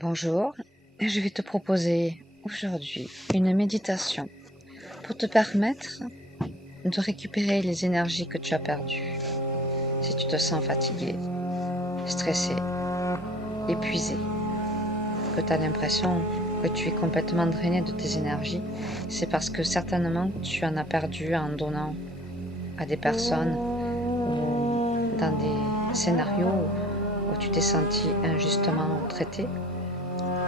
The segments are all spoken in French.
Bonjour, je vais te proposer aujourd'hui une méditation pour te permettre de récupérer les énergies que tu as perdues. Si tu te sens fatigué, stressé, épuisé, que tu as l'impression que tu es complètement drainé de tes énergies, c'est parce que certainement tu en as perdu en donnant à des personnes ou dans des scénarios où tu t'es senti injustement traité.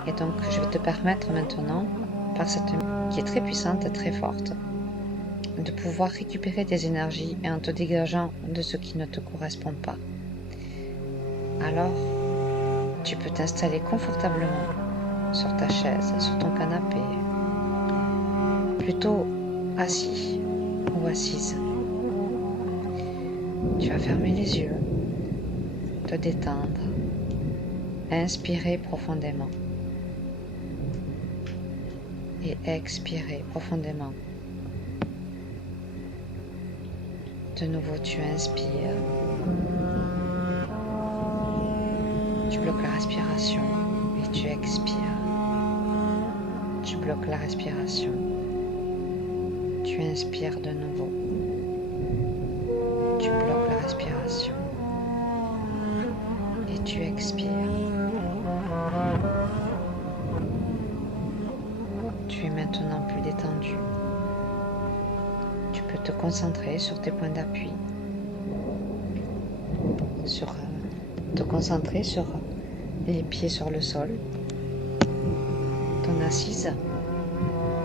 Et donc, je vais te permettre maintenant, par cette qui est très puissante et très forte, de pouvoir récupérer tes énergies et en te dégageant de ce qui ne te correspond pas. Alors, tu peux t'installer confortablement sur ta chaise, sur ton canapé, plutôt assis ou assise. Tu vas fermer les yeux, te détendre, inspirer profondément et expirer profondément. De nouveau, tu inspires. Tu bloques la respiration et tu expires. Tu bloques la respiration. Tu inspires de nouveau. Tu bloques la respiration et tu expires. Tu es maintenant plus détendu. Tu peux te concentrer sur tes points d'appui, te concentrer sur les pieds sur le sol, ton assise,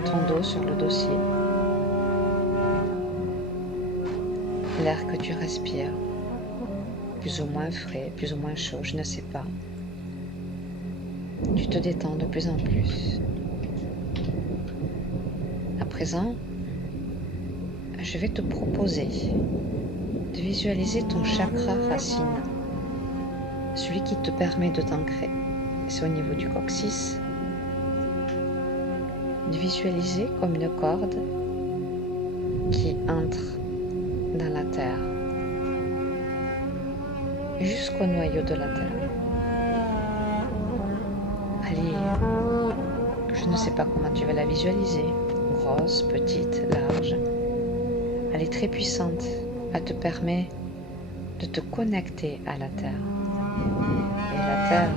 ton dos sur le dossier, l'air que tu respires, plus ou moins frais, plus ou moins chaud, je ne sais pas. Tu te détends de plus en plus. À présent, je vais te proposer de visualiser ton chakra racine, celui qui te permet de t'ancrer. C'est au niveau du coccyx. De visualiser comme une corde qui entre dans la terre, jusqu'au noyau de la terre. Allez, je ne sais pas comment tu vas la visualiser, grosse, petite, large. Elle est très puissante, elle te permet de te connecter à la terre. Et la terre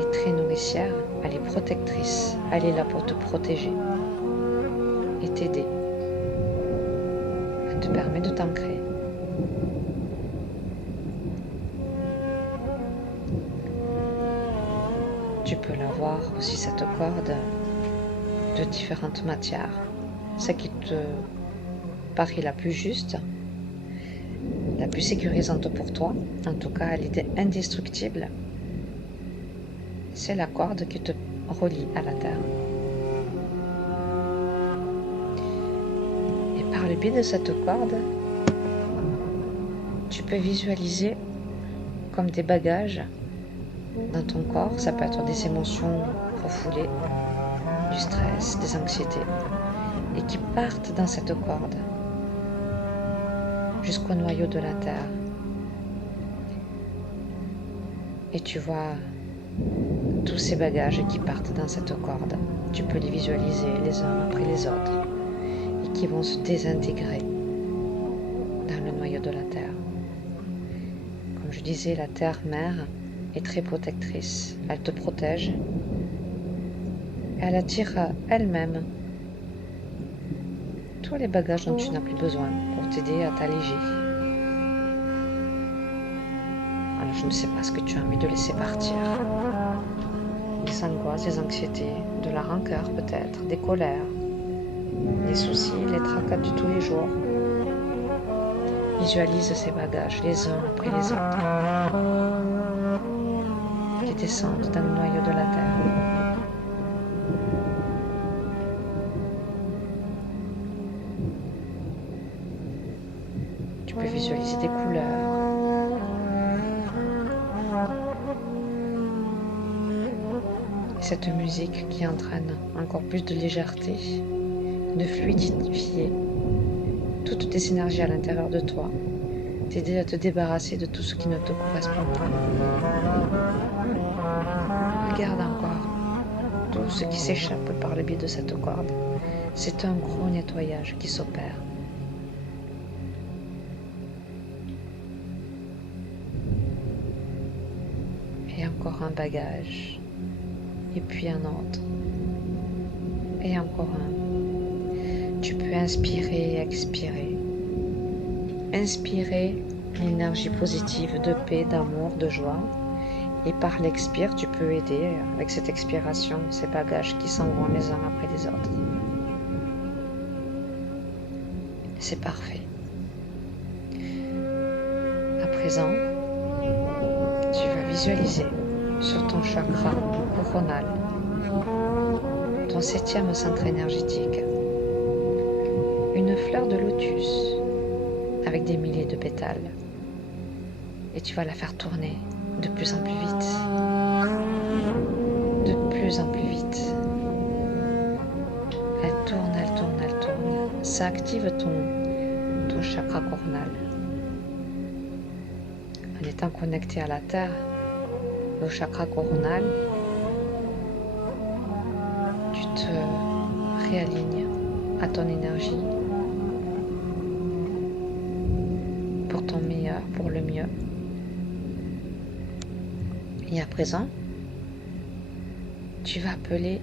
est très nourricière, elle est protectrice, elle est là pour te protéger et t'aider. Elle te permet de t'ancrer. Tu peux la voir aussi, cette corde, de différentes matières. Ce qui te paraît la plus juste, la plus sécurisante pour toi, en tout cas elle est indestructible, c'est la corde qui te relie à la terre. Et par le biais de cette corde, tu peux visualiser comme des bagages dans ton corps. Ça peut être des émotions refoulées, du stress, des anxiétés, et qui partent dans cette corde jusqu'au noyau de la terre. Et tu vois tous ces bagages qui partent dans cette corde. Tu peux les visualiser les uns après les autres et qui vont se désintégrer dans le noyau de la terre. Comme je disais, la terre-mère est très protectrice. Elle te protège. Elle attire à elle-même tous les bagages dont tu n'as plus besoin pour t'aider à t'alléger. Alors je ne sais pas ce que tu as envie de laisser partir. Des angoisses, des anxiétés, de la rancœur peut-être, des colères, des soucis, les tracas de tous les jours. Visualise ces bagages les uns après les autres qui descendent dans le noyau de la terre. Tu peux visualiser des couleurs. Et cette musique qui entraîne encore plus de légèreté, de fluidifier toutes tes énergies à l'intérieur de toi, t'aider à te débarrasser de tout ce qui ne te correspond pas, regarde encore tout ce qui s'échappe par le biais de cette corde. C'est un gros nettoyage qui s'opère. Et encore un bagage. Et puis un autre. Et encore un. Tu peux inspirer et expirer. Inspirer l'énergie positive de paix, d'amour, de joie. Et par l'expire, tu peux aider avec cette expiration, ces bagages qui s'en vont les uns après les autres. C'est parfait. À présent, tu vas visualiser sur ton chakra coronal, ton 7e centre énergétique, une fleur de lotus avec des milliers de pétales. Et tu vas la faire tourner de plus en plus vite. De plus en plus vite. Elle tourne, elle tourne, elle tourne. Ça active ton chakra coronal. En étant connecté à la terre, au chakra coronal, tu te réalignes à ton énergie pour ton meilleur, pour le mieux. Et à présent, tu vas appeler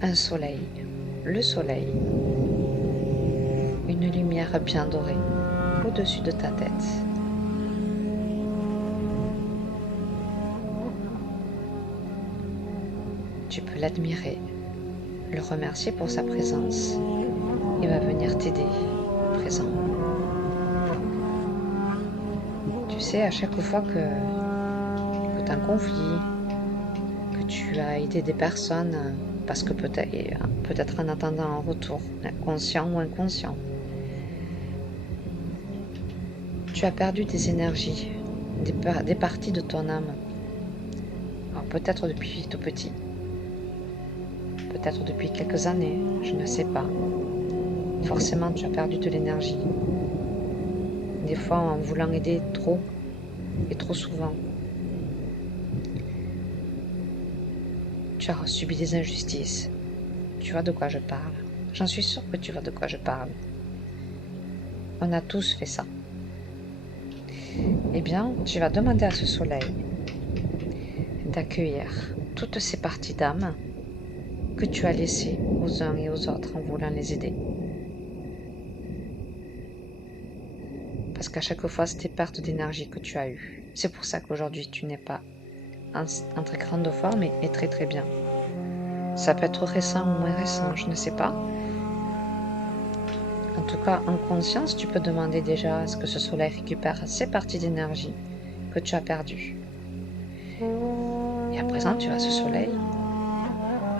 un soleil, le soleil, une lumière bien dorée au-dessus de ta tête. Tu peux l'admirer, le remercier pour sa présence. Il va venir t'aider à présent. Tu sais, à chaque fois que tu as un conflit, que tu as aidé des personnes, parce que peut-être en attendant un retour, conscient ou inconscient, tu as perdu des énergies, des parties de ton âme. Alors peut-être depuis tout petit, peut-être depuis quelques années, je ne sais pas. Forcément, tu as perdu de l'énergie. Des fois, en voulant aider trop et trop souvent. Tu as subi des injustices. Tu vois de quoi je parle. J'en suis sûre que tu vois de quoi je parle. On a tous fait ça. Eh bien, tu vas demander à ce soleil d'accueillir toutes ces parties d'âme que tu as laissées aux uns et aux autres en voulant les aider. Parce qu'à chaque fois, c'est des pertes d'énergie que tu as eues. C'est pour ça qu'aujourd'hui, tu n'es pas en très grande forme et très très bien. Ça peut être récent ou moins récent, je ne sais pas. En tout cas, en conscience, tu peux demander déjà à ce que ce soleil récupère ces parties d'énergie que tu as perdues. Et à présent, tu as ce soleil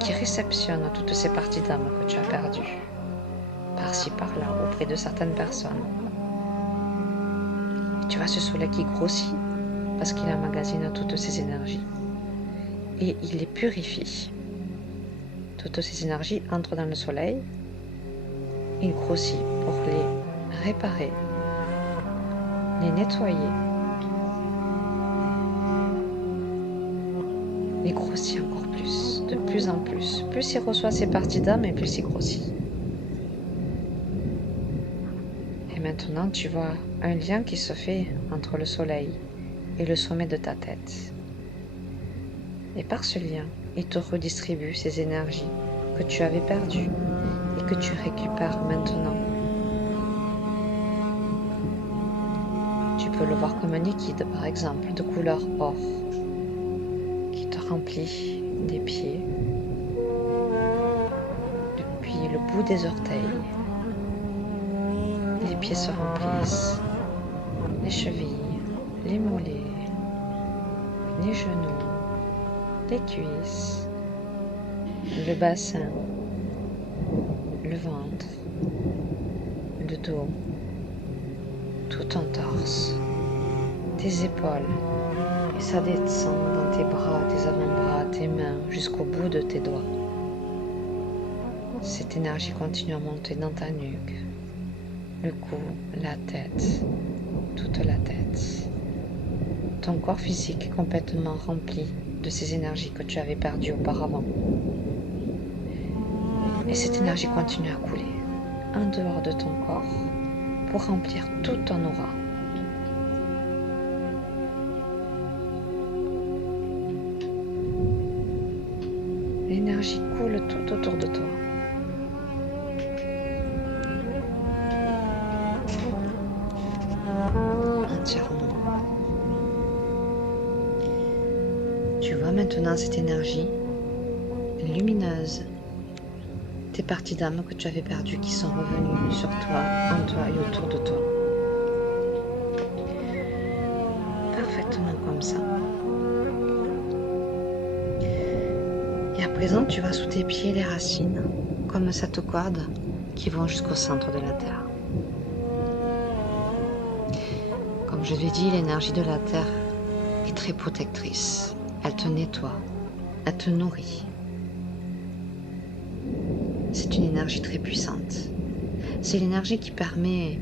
qui réceptionne toutes ces parties d'âme que tu as perdues, par-ci, par-là, auprès de certaines personnes. Et tu as ce soleil qui grossit, parce qu'il emmagasine toutes ces énergies. Et il les purifie. Toutes ces énergies entrent dans le soleil, il grossit pour les réparer, les nettoyer, les grossir encore plus, de plus en plus. Plus il reçoit ces parties d'âme et plus il grossit. Et maintenant, tu vois un lien qui se fait entre le soleil et le sommet de ta tête. Et par ce lien, il te redistribue ces énergies que tu avais perdues et que tu récupères maintenant. Tu peux le voir comme un liquide, par exemple, de couleur or, qui te remplit des pieds, depuis le bout des orteils. Les pieds se remplissent, les chevilles, les mollets, les genoux, les cuisses, le bassin, le ventre, le dos, tout ton torse, tes épaules, et ça descend dans tes bras, tes avant-bras, tes mains, jusqu'au bout de tes doigts. Cette énergie continue à monter dans ta nuque, le cou, la tête, toute la tête. Ton corps physique est complètement rempli de ces énergies que tu avais perdues auparavant. Et cette énergie continue à couler en dehors de ton corps pour remplir tout ton aura. L'énergie coule tout autour de toi. Entièrement. Tu vois maintenant cette énergie lumineuse, tes parties d'âme que tu avais perdues qui sont revenues sur toi, en toi et autour de toi. Parfaitement comme ça. Et à présent, tu vas sous tes pieds les racines, comme cette corde qui vont jusqu'au centre de la terre. Comme je l'ai dit, l'énergie de la terre est très protectrice. Elle te nettoie, elle te nourrit. C'est une énergie très puissante. C'est l'énergie qui permet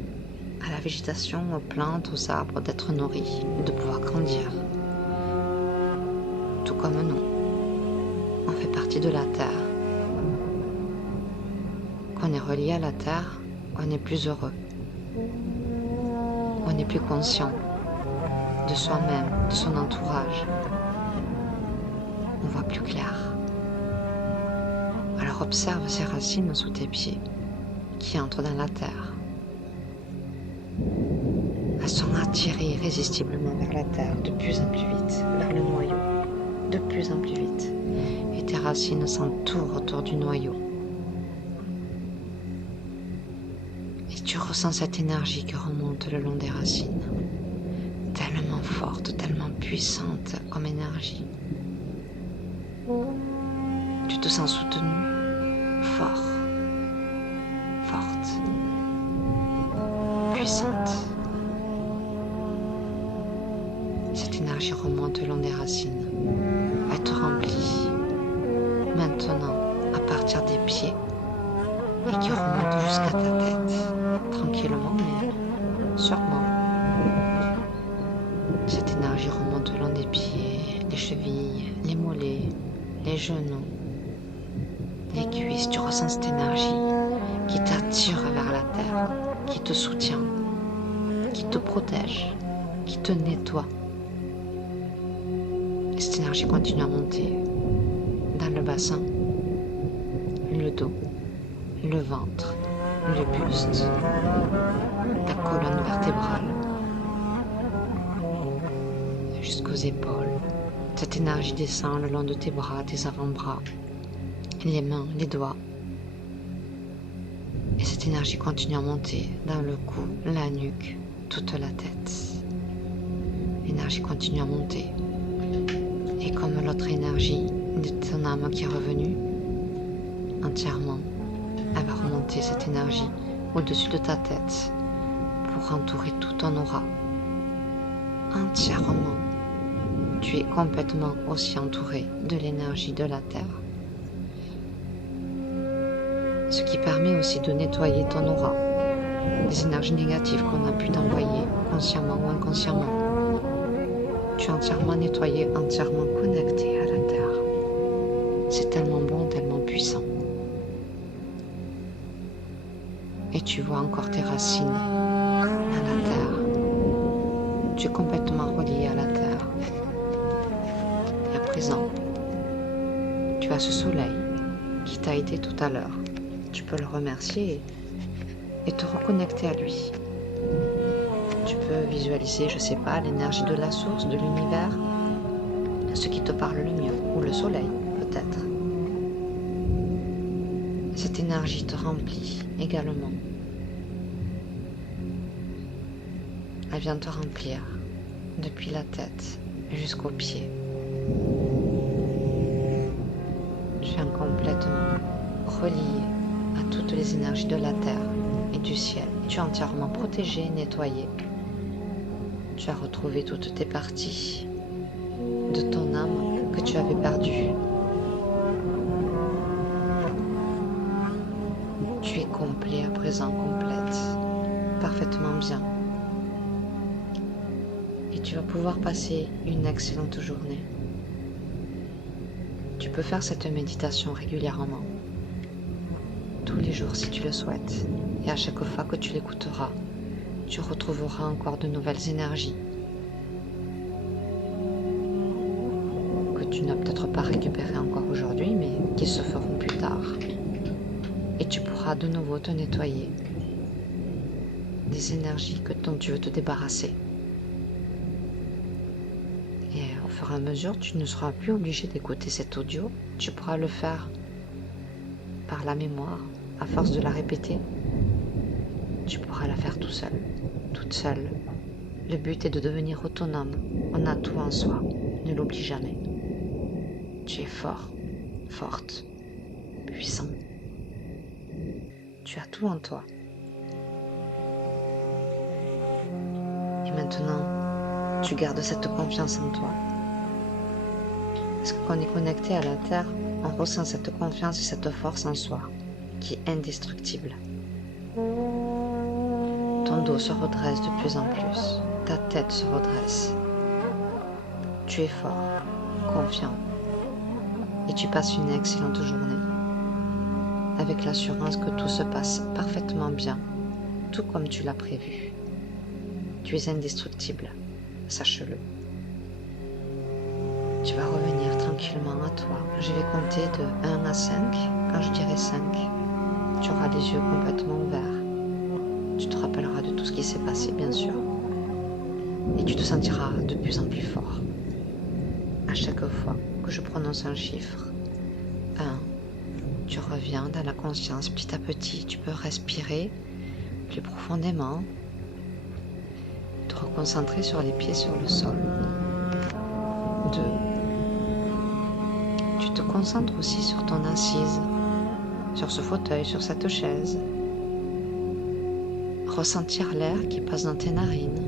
à la végétation, aux plantes, aux arbres d'être nourris, de pouvoir grandir. Tout comme nous, on fait partie de la terre. Quand on est relié à la terre, on est plus heureux. On est plus conscient de soi-même, de son entourage. On voit plus clair. Alors observe ces racines sous tes pieds qui entrent dans la terre. Elles sont attirées irrésistiblement vers la terre, de plus en plus vite, vers le noyau, de plus en plus vite. Et tes racines s'entourent autour du noyau. Et tu ressens cette énergie qui remonte le long des racines, tellement forte, tellement puissante comme énergie. Tu te sens soutenu, fort, forte, puissante. Cette énergie remonte le long des racines. Elle te remplit maintenant à partir des pieds et qui remonte jusqu'à ta tête. Tranquillement, mais sûrement. Cette énergie remonte le long des pieds, les chevilles, les mollets, les genoux, les cuisses. Tu ressens cette énergie qui t'attire vers la terre, qui te soutient, qui te protège, qui te nettoie. Et cette énergie continue à monter dans le bassin, le dos, le ventre, le buste, ta colonne vertébrale, jusqu'aux épaules. Cette énergie descend le long de tes bras, tes avant-bras, les mains, les doigts. Et cette énergie continue à monter dans le cou, la nuque, toute la tête. L'énergie continue à monter. Et comme l'autre énergie de ton âme qui est revenue, entièrement, elle va remonter cette énergie au-dessus de ta tête pour entourer tout ton aura. Entièrement, tu es complètement aussi entouré de l'énergie de la terre. Ce qui permet aussi de nettoyer ton aura, les énergies négatives qu'on a pu t'envoyer, consciemment ou inconsciemment. Tu es entièrement nettoyé, entièrement connecté à la terre. C'est tellement bon, tellement puissant. Et tu vois encore tes racines dans la terre. Tu es complètement relié à la terre. Et à présent, tu as ce soleil qui t'a aidé tout à l'heure. Tu peux le remercier et te reconnecter à lui. Tu peux visualiser, je sais pas, l'énergie de la source, de l'univers, ce qui te parle le mieux, ou le soleil, peut-être. Cette énergie te remplit également. Elle vient te remplir depuis la tête jusqu'aux pieds. Tu es complètement relié à toutes les énergies de la terre et du ciel. Tu es entièrement protégé, nettoyé. Tu as retrouvé toutes tes parties de ton âme que tu avais perdues. Tu es complet à présent, complète, parfaitement bien. Et tu vas pouvoir passer une excellente journée. Tu peux faire cette méditation régulièrement, tous les jours si tu le souhaites, et à chaque fois que tu l'écouteras, tu retrouveras encore de nouvelles énergies que tu n'as peut-être pas récupérées encore aujourd'hui, mais qui se feront plus tard. Et tu pourras de nouveau te nettoyer des énergies dont tu veux te débarrasser. Et au fur et à mesure, tu ne seras plus obligé d'écouter cet audio. Tu pourras le faire par la mémoire, à force de la répéter. Tu pourras la faire tout seul, toute seule. Le but est de devenir autonome. On a tout en soi. Ne l'oublie jamais. Tu es fort, forte, puissant. Tu as tout en toi. Et maintenant, tu gardes cette confiance en toi. Parce qu'on est connecté à la Terre, on ressent cette confiance et cette force en soi, qui est indestructible. Ton dos se redresse de plus en plus, ta tête se redresse. Tu es fort, confiant, et tu passes une excellente journée, avec l'assurance que tout se passe parfaitement bien, tout comme tu l'as prévu. Tu es indestructible, sache-le. Tu vas revenir tranquillement à toi. Je vais compter de 1 à 5. Quand je dirai 5, tu auras les yeux complètement ouverts. Tu te rappelleras de tout ce qui s'est passé, bien sûr. Et tu te sentiras de plus en plus fort. À chaque fois que je prononce un chiffre, 1, tu reviens dans la conscience petit à petit. Tu peux respirer plus profondément, te reconcentrer sur les pieds sur le sol. 2, tu te concentres aussi sur ton assise, sur ce fauteuil, sur cette chaise. Ressentir l'air qui passe dans tes narines.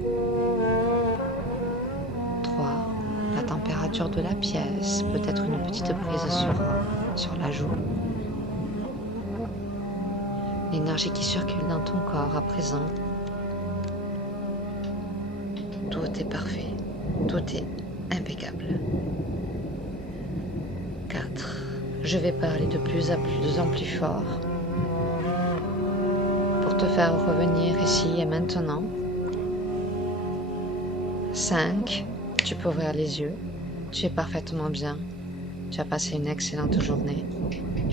3, la température de la pièce, peut-être une petite brise sur la joue. L'énergie qui circule dans ton corps à présent. Tout est parfait, tout est impeccable. 4, je vais parler de plus en plus fort pour te faire revenir ici et maintenant. 5, tu peux ouvrir les yeux, tu es parfaitement bien, tu as passé une excellente journée,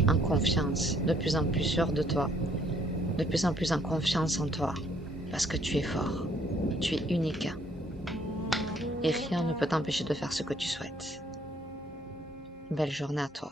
en confiance, de plus en plus sûr de toi, de plus en plus en confiance en toi, parce que tu es fort, tu es unique, et rien ne peut t'empêcher de faire ce que tu souhaites. Belle journée à toi.